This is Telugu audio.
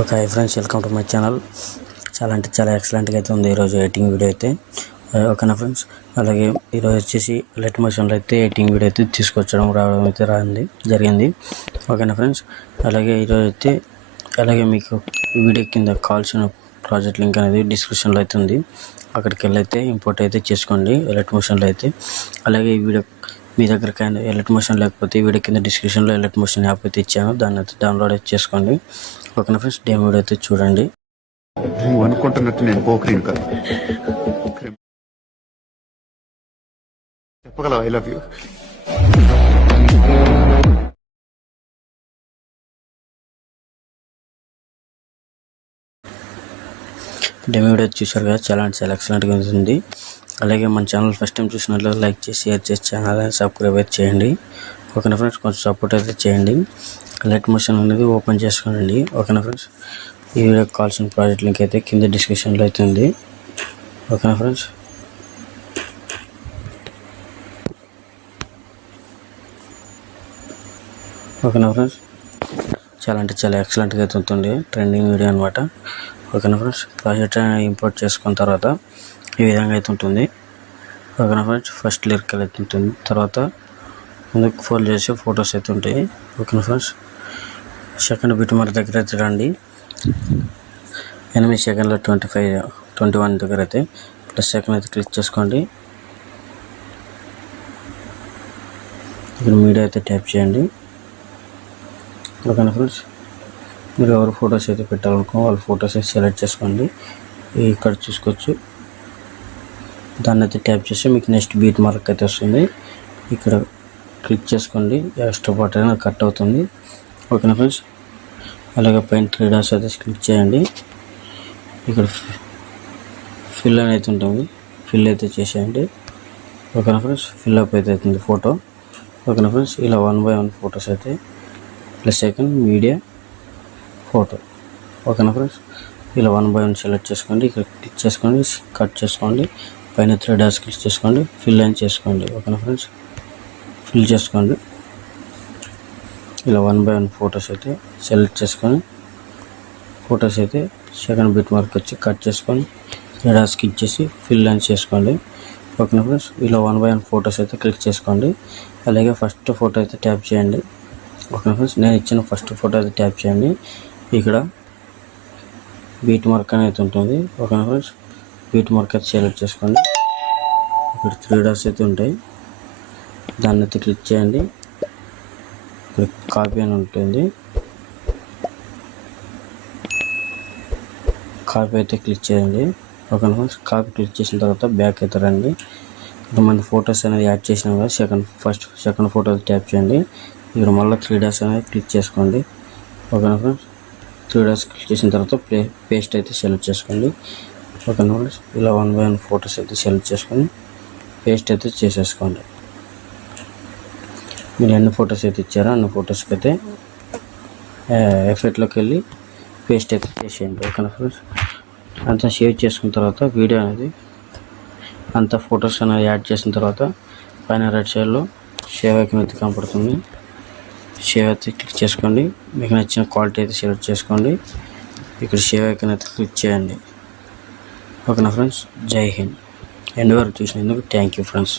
Okay friends, welcome to my channel. చాలా ఎక్సలెంట్గా అయితే ఉంది ఈరోజు ఎడిటింగ్ వీడియో అయితే. ఓకేనా ఫ్రెండ్స్, అలాగే ఈరోజు వచ్చేసి లైట్ మోషన్లో అయితే ఎడిటింగ్ వీడియో అయితే రావడం అయితే జరిగింది. ఓకేనా ఫ్రెండ్స్, అలాగే ఈరోజు అయితే మీకు వీడియో కింద కావాల్సిన ప్రాజెక్ట్ లింక్ అనేది డిస్క్రిప్షన్లో అయితే ఉంది. అక్కడికి వెళ్ళి అయితే ఇంపోర్ట్ అయితే చేసుకోండి లైట్ మోషన్లో అయితే. అలాగే ఈ వీడియో మీ దగ్గర ఎలక్ట్ మోషన్ లేకపోతే ఈ వీడియో కింద డిస్క్రిప్షన్లో ఎలక్ట్ మోషన్ యాప్ అయితే ఇచ్చాను, దాన్ని అయితే డౌన్లోడ్ అయితే చేసుకోండి. ఓకేనా ఫ్రెండ్స్, డెమో వీడియో అయితే చూడండి. నువ్వు అనుకుంటున్నట్టు నేను పోక్రీని కాదు. చెప్పగలవా I love you? Demo video చూశారు కదా, చాలా ఎక్సలెంట్గా ఉంటుంది. అలాగే మన ఛానల్ ఫస్ట్ టైం చూసినట్లు లైక్ చేసి షేర్ చేసి ఛానల్ సబ్స్క్రైబ్ అయితే చేయండి. ఓకేనా ఫ్రెండ్స్, కొంచెం సపోర్ట్ అయితే చేయండి. లైట్ మోషన్ అనేది ఓపెన్ చేసుకోండి. ఓకేనా ఫ్రెండ్స్, ఈ వీడియోకి కావాల్సిన ప్రాజెక్ట్ లింక్ అయితే కింద డిస్క్రిప్షన్లో అయితే ఉంది. ఓకేనా ఫ్రెండ్స్, చాలా ఎక్సలెంట్గా అయితే ఉంటుంది. ట్రెండింగ్ వీడియో అనమాట. ఓకేనా ఫ్రెండ్స్, ప్రాజెక్ట్ ఇంపోర్ట్ చేసుకున్న తర్వాత ఈ విధంగా అయితే ఉంటుంది. ఓకేనా ఫ్రెండ్స్, ఫస్ట్ లిరికల్ అయితే ఉంటుంది, తర్వాత ముందుకు ఫోల్డ్ చేసి ఫొటోస్ అయితే ఉంటాయి. ఓకేనా ఫ్రెండ్స్, సెకండ్ బిట్ మార్క్ దగ్గర అయితే రండి. 8 సెకండ్ల 21 దగ్గర అయితే ప్లస్ సెకండ్ అయితే క్లిక్ చేసుకోండి. ఇక్కడ మీడియా అయితే ట్యాప్ చేయండి. ఓకేనా ఫ్రెండ్స్, మీరు ఎవరు ఫొటోస్ అయితే పెట్టాలనుకో వాళ్ళ ఫొటోస్ అయితే సెలెక్ట్ చేసుకోండి. ఇక్కడ చూసుకోవచ్చు, దాన్ని అయితే ట్యాప్ చేసి మీకు నెక్స్ట్ బీట్ మార్క్ అయితే వస్తుంది. ఇక్కడ క్లిక్ చేసుకోండి, ఎక్స్ట్రా పార్ట్ అనేది కట్ అవుతుంది. ఓకేనా ఫ్రెండ్స్, అలాగే పైన 3 డాట్స్ అయితే క్లిక్ చేయండి. ఇక్కడ ఫిల్ అనేది ఉంటుంది, ఫిల్ అయితే చేసేయండి. ఓకేనా ఫ్రెండ్స్, ఫిల్ అప్ అయితే అవుతుంది ఫోటో. ఓకేనా ఫ్రెండ్స్, ఇలా 1 by 1 ఫొటోస్ అయితే ప్లస్ సెకండ్ మీడియా ఫోటో. ఓకేనా ఫ్రెండ్స్, ఇలా 1 by 1 సెలెక్ట్ చేసుకోండి. ఇక్కడ క్లిక్ చేసుకోండి, కట్ చేసుకోండి, పైన 3 డాట్స్ క్లిక్ చేసుకోండి, ఫిల్ అని చేసుకోండి. ఓకేనా ఫ్రెండ్స్, ఫిల్ చేసుకోండి. ఇలా 1 by 1 ఫొటోస్ అయితే సెలెక్ట్ చేసుకొని ఫొటోస్ అయితే సెకండ్ బిట్ మార్క్ వచ్చి కట్ చేసుకొని 3 డాట్స్ క్లిక్ చేసి ఫిల్ అని చేసుకోండి. ఓకేనా ఫ్రెండ్స్, ఇలా 1 by 1 ఫొటోస్ అయితే క్లిక్ చేసుకోండి. అలాగే ఫస్ట్ ఫోటో అయితే ట్యాప్ చేయండి. ఓకేనా ఫ్రెండ్స్, నేను ఇచ్చిన ఫస్ట్ ఫోటో అయితే ట్యాప్ చేయండి. ఇక్కడ బీట్ మార్క్ అనేది ఉంటుంది. ఓకేనా ఫ్రెండ్స్, బీట్ మార్క్ అయితే సెలెక్ట్ చేసుకోండి. ఇక్కడ 3 డాట్స్ అయితే ఉంటాయి, దాన్ని అయితే క్లిక్ చేయండి. ఇక్కడ కాపీ అని ఉంటుంది, కాపీ అయితే క్లిక్ చేయండి. ఓకేనా ఫ్రెండ్స్, కాపీ క్లిక్ చేసిన తర్వాత బ్యాక్ అయితే రండి. ఇప్పుడు మన ఫొటోస్ అనేది యాడ్ చేసినాం కదా, సెకండ్ ఫోటో ట్యాప్ చేయండి. ఇక్కడ మళ్ళీ 3 డాట్స్ అనేది క్లిక్ చేసుకోండి. ఓకేనా ఫ్రెండ్స్, 3 డాట్స్ క్లిక్ చేసిన తర్వాత పేస్ట్ అయితే సెలెక్ట్ చేసుకోండి. ఓకేనా ఫ్రెండ్స్, ఇలా 1 by 1 ఫొటోస్ అయితే సెలెక్ట్ చేసుకొని పేస్ట్ అయితే చేసేసుకోండి. మీరు ఎన్ని ఫొటోస్ అయితే ఇచ్చారో అన్ని ఫొటోస్కి అయితే ఎఫెక్ట్లోకి వెళ్ళి పేస్ట్ అయితే చేసేయండి. ఓకేనా ఫ్రెండ్స్, అంతా సేవ్ చేసుకున్న తర్వాత వీడియో అనేది అంతా ఫొటోస్ అనేది యాడ్ చేసిన తర్వాత పైన రైట్ సైడ్లో సేవ్ ఐకాన్ అయితే కనపడుతుంది. సేవ్ అయితే క్లిక్ చేసుకోండి. మీకు నచ్చిన క్వాలిటీ అయితే సెలెక్ట్ చేసుకోండి. ఇక్కడ సేవ్ ఐకాన్ అయితే క్లిక్ చేయండి. ఓకేనా ఫ్రెండ్స్, జై హింద్. ఎండ్ వరకు చూసినందుకు థ్యాంక్ యూ ఫ్రెండ్స్.